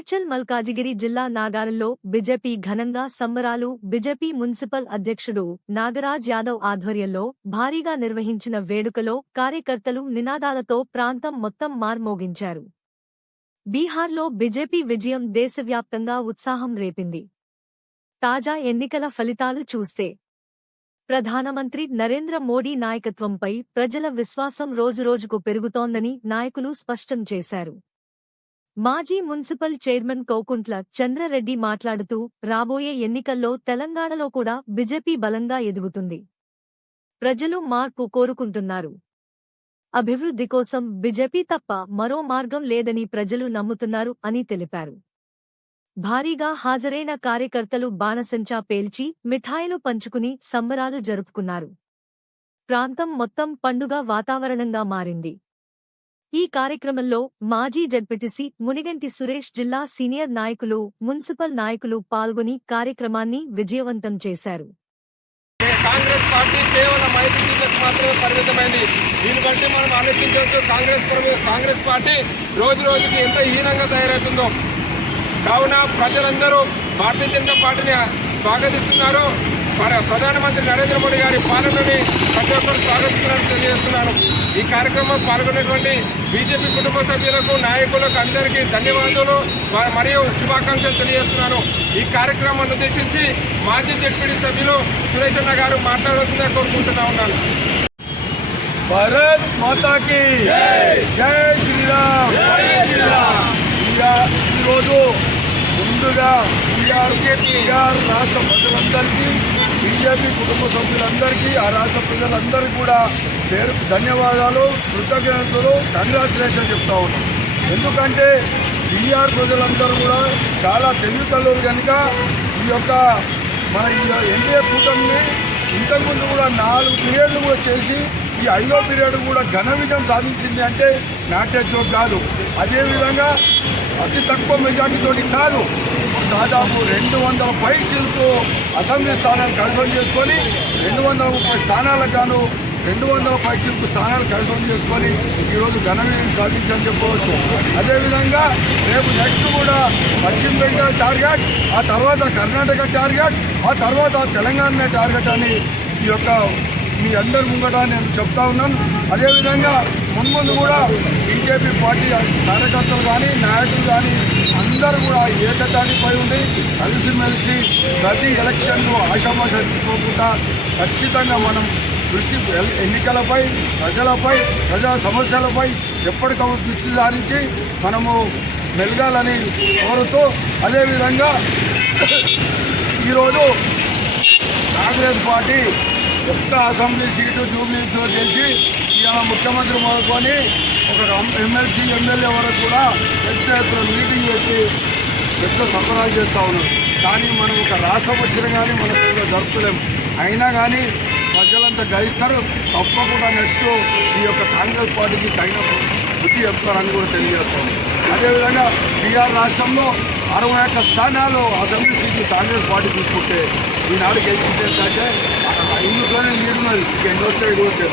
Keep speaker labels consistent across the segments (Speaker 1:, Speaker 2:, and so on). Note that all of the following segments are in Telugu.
Speaker 1: మేడ్చల్ మల్కాజిగిరి జిల్లా నాగారంలో బీజేపీ ఘనంగా సంబరాలు బీజేపీ మున్సిపల్ అధ్యక్షుడు నాగరాజ్ యాదవ్ ఆధ్వర్యంలో భారీగా నిర్వహించిన వేడుకలో కార్యకర్తలు నినాదాలతో ప్రాంతం మొత్తం మార్మోగించారు. బీహార్లో బీజేపీ విజయం దేశవ్యాప్తంగా ఉత్సాహం రేపింది. తాజా ఎన్నికల ఫలితాలు చూస్తే ప్రధానమంత్రి నరేంద్ర మోడీ నాయకత్వంపై ప్రజల విశ్వాసం రోజురోజుకు పెరుగుతోందని నాయకులు స్పష్టం చేశారు. మాజీ మున్సిపల్ చైర్మన్ కౌకుంట్ల చంద్రరెడ్డి మాట్లాడుతూ రాబోయే ఎన్నికల్లో తెలంగాణలో కూడా బీజేపీ బలంగా ఎదుగుతుంది. ప్రజలు మార్పు కోరుకుంటున్నారు. అభివృద్ధి కోసం బీజేపీ తప్ప మరో మార్గం లేదని ప్రజలు నమ్ముతున్నారు అని తెలిపారు. భారీగా హాజరైన కార్యకర్తలు బాణసంచా పేల్చి మిఠాయిలు పంచుకుని సంబరాలు జరుపుకున్నారు. ప్రాంతం మొత్తం పండుగ వాతావరణంగా మారింది. ఈ కార్యక్రమంలో మాజీ జడ్పీటీసీ మునిగంటి సురేష్ జిల్లా సీనియర్ నాయకులు మున్సిపల్ నాయకులు పాల్గొని కార్యక్రమాన్ని విజయవంతం చేశారు.
Speaker 2: కాంగ్రెస్ పార్టీ కేవలం ఐదు సీట్లకు మాత్రమే పరిమితమైంది. దీన్ని బట్టి మనం ఆలోచించవచ్చు కాంగ్రెస్ కాంగ్రెస్ పార్టీ రోజు రోజుకి ఎంత హీనంగా తయారవుతుందో. కావున ప్రజలందరూ భారతీయ జనతా పార్టీని స్వాగతిస్తున్నారు. ప్రధానమంత్రి నరేంద్ర మోడీ గారి పాలనని ప్రతి ఒక్కరు స్వాగతిస్తున్నారని తెలియజేస్తున్నాను. ఈ కార్యక్రమం పాల్గొన్నటువంటి బీజేపీ కుటుంబ సభ్యులకు నాయకులకు అందరికీ ధన్యవాదాలు. మరియు శుభాకాంక్షలు తెలియజేస్తున్నాను. ఈ కార్యక్రమాన్ని ఉద్దేశించి మాజీ జడ్పీడీ సభ్యులు సురేష్ అన్న గారు మాట్లాడుతుందని కోరుకుంటున్నా ఉన్నాను.
Speaker 3: భరత్ మాతాకి జై! శ్రీరామ్! ఈరోజు ముందుగా బీఆర్ బీఆర్ రాష్ట్ర ప్రజలందరికీ బీజేపీ కుటుంబ సభ్యులందరికీ ఆ రాష్ట్ర ప్రజలందరికీ కూడా పేరు ధన్యవాదాలు కృతజ్ఞతలు కంగ్రాచులేషన్ చెప్తా ఉన్నాం. ఎందుకంటే బీఆర్ ప్రజలందరూ కూడా చాలా తెలివితల్లు కనుక ఈ యొక్క మన ఈ ఎన్డీఏ కూటమిని ఇంతకుముందు కూడా నాలుగు పీరియడ్లు కూడా చేసి ఈ ఐదో పీరియడ్ కూడా ఘన విజయం సాధించింది అంటే నాట్య జోక్ కాదు. అదేవిధంగా అతి తక్కువ మెజార్టీతోటి కాదు దాదాపు రెండు వందల పై చిల్తో అసెంబ్లీ స్థానాలు కన్ఫర్మ్ చేసుకొని రెండు వందల ముప్పై స్థానాలకు గాను రెండు వందల పై స్థానాలు కన్ఫర్మ్ చేసుకొని ఈరోజు ఘన విజయం సాధించని చెప్పవచ్చు అదేవిధంగా రేపు నెక్స్ట్ కూడా పశ్చిమ బెంగాల్ టార్గెట్ ఆ తర్వాత కర్ణాటక టార్గెట్ ఆ తర్వాత తెలంగాణ టార్గెట్ అని ఈ యొక్క మీ అందరి ముంగట నేను చెప్తా ఉన్నాను. అదేవిధంగా మున్ముందు కూడా బీజేపీ పార్టీ కార్యకర్తలు కానీ నాయకులు కానీ అందరూ కూడా ఏకతాటిపై ఉండి కలిసిమెలిసి ప్రతి ఎలక్షన్ను ఆశామాష తీసుకోకుండా ఖచ్చితంగా మనం కృషి ఎన్నికలపై ప్రజలపై ప్రజా సమస్యలపై ఎప్పటికప్పుడు దృష్టి సారించి మనము మెలగాలని కోరుతూ అదేవిధంగా ఈరోజు కాంగ్రెస్ పార్టీ ఒక్క అసెంబ్లీ సీటు జూబ్లీస్లో గెలిచి ఇవాళ ముఖ్యమంత్రి మొదలుకొని ఒక ఎమ్మెల్సీ ఎమ్మెల్యే వరకు కూడా పెద్ద ఎత్తున మీటింగ్ పెట్టి పెద్ద సంబరాలు చేస్తూ ఉన్నారు కానీ మనం ఒక రాష్ట్రం వచ్చినా కానీ మనం పెద్ద జరుపుకోలేము అయినా కానీ ప్రజలంతా గ్రహిస్తారు తప్పకుండా నెక్స్ట్ ఈ యొక్క కాంగ్రెస్ పార్టీకి తగిన బుద్ధి చెప్తారని కూడా తెలియజేస్తాం. అదేవిధంగా బీహార్ రాష్ట్రంలో అరవై ఒక్క స్థానాలు అసెంబ్లీ సీట్లు కాంగ్రెస్ పార్టీ తీసుకుంటే ఈనాడు గెలిచింది ఏంటంటే ఇందులోనే నీరున్నది ఎన్ని సైడ్ ఇది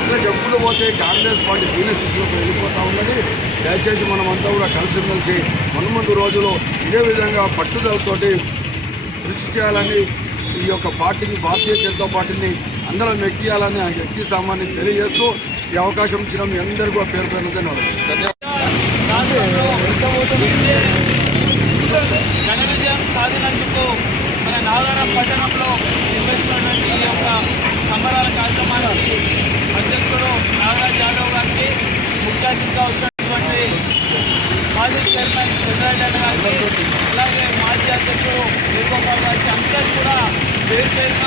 Speaker 3: ఇట్లా చెప్పులు పోతే కాంగ్రెస్ పార్టీ దీని స్థితిలోకి వెళ్ళిపోతూ ఉన్నది. దయచేసి మనమంతా కూడా కలిసిమెలిసి మున్ముందు రోజులు ఇదే విధంగా పట్టుదలతోటి కృషి చేయాలని ఈ యొక్క పార్టీని భారతీయ జనతా పార్టీని అందరం ఎక్కియాలని ఎక్కిస్తామని తెలియజేస్తూ ఈ అవకాశం ఇచ్చిన మీ అందరికీ కూడా పేరు పేరు ధన్యవాదాలు.
Speaker 4: ఘన విజయం సాధినందుకు మన నాగారం పట్టణంలో నిర్వహిస్తున్నటువంటి ఈ యొక్క సంబరాల కార్యక్రమానికి అధ్యక్షుడు నాగరాజ్ యాదవ్ గారికి ముఖ్య అతిథిగా వచ్చినటువంటి మాజీ చైర్మన్ చంద్రారెడ్డి గారికి అలాగే మాజీ అధ్యక్షుడు వేణుగోపాల్ గారికి అందరికీ కూడా పేరు పేరున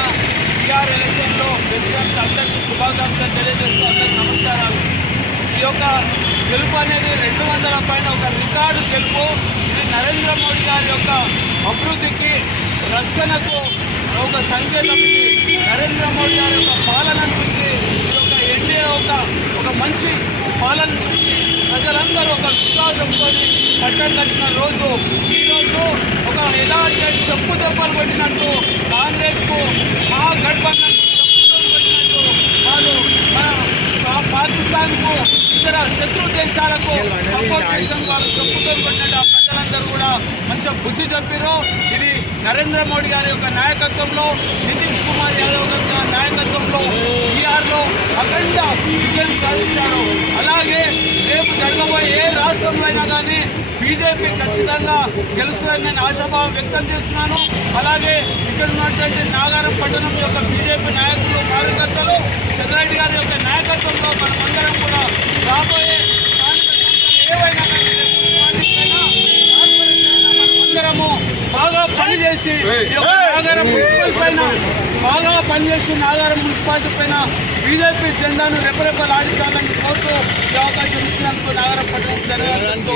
Speaker 4: బీఆర్ ఎలక్షన్లో గెలిచినందుకు అందరికీ శుభాకాంక్షలు తెలియజేస్తూ అందరికీ నమస్కారాలు. ఈ యొక్క గెలుపు అనేది రెండు వందల పైన ఒక రికార్డు గెలుపు. ఇది నరేంద్ర మోడీ గారి యొక్క అభివృద్ధికి రక్షణకు ఒక సంకేతం ఇది. నరేంద్ర మోడీ గారి యొక్క పాలన చూసి ఈ యొక్క ఎన్డీఏ ఒక ఒక మంచి పాలన చూసి ప్రజలందరూ ఒక విశ్వాసంతో పట్టం కట్టిన రోజు ఈ రోజు ఒక ఎలాంటి చెప్పు దెబ్బలు కొట్టినట్టు కాంగ్రెస్కు మా గఠబంధన్ చెప్పుతో కొట్టినట్టు వాళ్ళు మన పాకిస్తాన్కు ఇతర శత్రు దేశాలకు సపోర్ట్ చేసిన వాళ్ళు చెప్పుతో కొట్టినట్టు ఆ ప్రజలందరూ కూడా మంచిగా బుద్ధి చెప్పారు ఇది నరేంద్ర మోడీ గారి యొక్క నాయకత్వంలో నితీష్ కుమార్ యాదవ్ గారి యొక్క నాయకత్వంలో బీఆర్లో అఖండ విజయం సాధించారు అలాగే రేపు జరగబోయే ఏ రాష్ట్రంలో అయినా కానీ బీజేపీ ఖచ్చితంగా గెలుస్తుందని నేను ఆశాభావం వ్యక్తం చేస్తున్నాను. అలాగే ఇక్కడ ఉన్నటువంటి నాగారం పట్టణం యొక్క బీజేపీ నాయకులు కార్యకర్తలు చంద్రారెడ్డి గారి యొక్క నాయకత్వంలో మనమందరం కూడా రాబోయే స్థానిక సంస్థలు ఏవైనా బాగా పనిచేసి నాగారం మున్సిపల్ పైన బాగా పనిచేసి నాగారం మున్సిపాలిటీ పైన బీజేపీ జెండాను రెపరెపలాడించాలని కోరుతూ ఈ అవకాశం ఇచ్చినందుకు నాగారం పట్టణం జరగాలంటూ